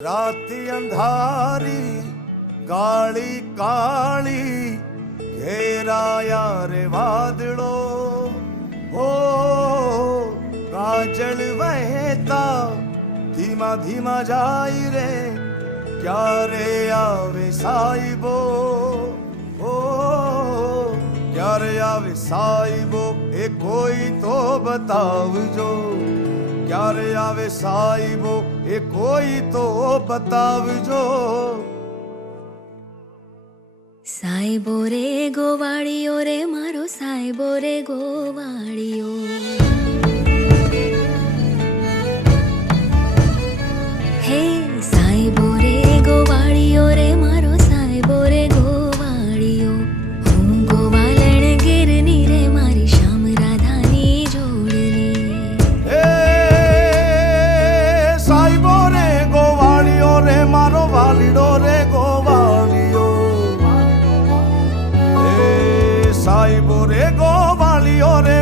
રાતી અંધારી કાળી કાળી ઘેરાયા રે વાદળો હો કાજળ વહેતા ધીમા ધીમા જાય રે ક્યારે આવે સાઈબો હો ક્યારે આવે સાઈબો એ કોઈ તો બતાવજો ક્યારે આવે સાઈબો એ કોઈ તો બતાવજો સાઈબો રે ગોવાળિયો રે મારો સાઈબો રે ગોવાળિયો હે સાઈબો રે ગોવાળિયો રે મારો સાઈબો રે ગોવાળિયો હું ગોવાલણ ગીરની રે મારી શ્યામ રાધાની જોડણી એ સાઈબો રે ગોવાળિયો રે મારો વાલીડો રે ગોવાળિયો એ સાઈબો રે ગોવાળિયો રે